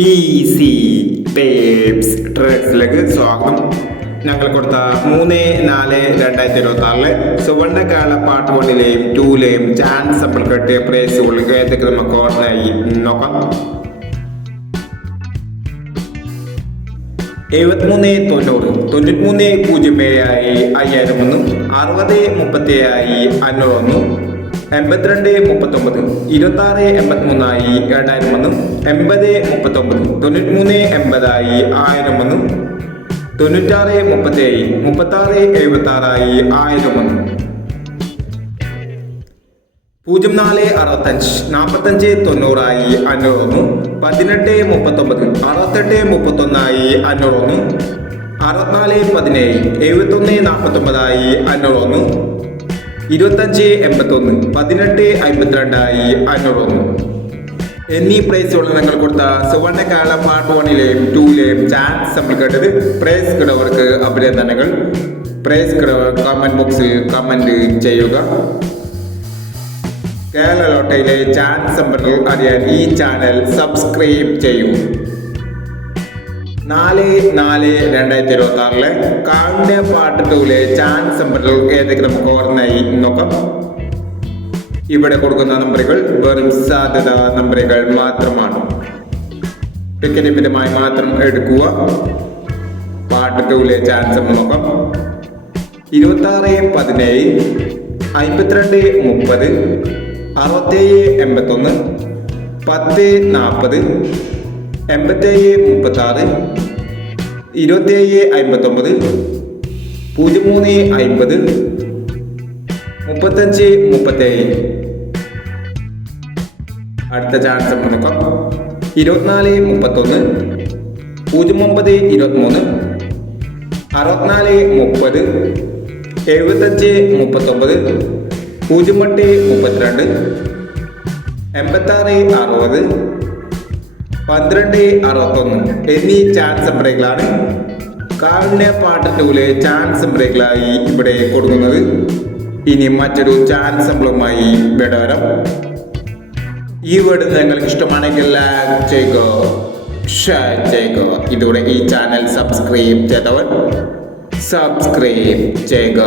Easy tapes ട്രേഡ്സിലേക്ക് സ്വാഗതം. ഞങ്ങൾ കൊടുത്ത 3/4/2026 സുവർണകാല പാർട്ട് 1ലെയും 2ലെയും ചാൻസ് സമ്പിൾ കെട്ടിയ പ്രൈസുകൾ ഏതൊക്കെ നമുക്ക് ഓർമ്മയായി നോക്കാം. 73.90, 93.07 5001, 60.37 501, 82.39, 26.83 2001, 80.39, 93.80 1001, 96.37, 36.76 1001, 04.65, 45.90 501, 18.39, 68.31 501, 64.17, 71.49 501, 25.81, 18.52 501 എന്നീ പ്രൈസുകൾ നിങ്ങൾ കൊടുത്ത സുവർണകാല പാർട്ട് 1ലെയും 2ലെയും ചാൻസ് നമ്മൾ കേട്ടത്. പ്രൈസ് കിടവർക്ക് അഭിനന്ദനങ്ങൾ. പ്രൈസ് കിടവർ കമന്റ് ബോക്സിൽ കമന്റ് ചെയ്യുക. കേരള ലോട്ടറിയിലെ ചാൻസ് നമ്പറുകൾ അറിയാൻ ഈ ചാനൽ സബ്സ്ക്രൈബ് ചെയ്യൂ. 4/4/2026 കാണ്യ പാർട്ട് 2ലെ ചാൻസ് നമ്പറുകൾ ഏതൊക്കെ നമുക്ക് ഓർമ്മയായി നോക്കാം. ഇവിടെ കൊടുക്കുന്ന നമ്പറുകൾ വെറും സാധ്യത നമ്പറുകൾ മാത്രമാണ്. ടിക്കറ്റ് മിതമായി മാത്രം എടുക്കുക. പാർട്ട് 2ലെ ചാൻസ് നമ്പർ നോക്കാം. 26.17, 52.30, 67.81, 10.40, 87.36, 27.59, 03.50, 35.37. അടുത്ത ചാൻസ് നോക്കാം. 24.31, 09.23, 64.30, 75.39, 08.32, 86.60, 12.61 എന്നീ ചാൻസ് നമ്പറുകളാണ് കാണ്യ പാർട്ട് 2ലെ ചാൻസ് നമ്പറുകളായി ഇവിടെ കൊടുക്കുന്നത്. ഇനി മറ്റൊരു ചാൻസ് നമ്പറുമായി വരാം. ഈ വീഡിയോ നിങ്ങൾക്ക് ഇഷ്ടമാണെങ്കിൽ ലൈക്ക് ചെയ്യുക, ഷെയർ ചെയ്യുക. ഇതോടെ ഈ ചാനൽ സബ്സ്ക്രൈബ് ചെയ്തവർ സബ്സ്ക്രൈബ് ചെയ്യുക.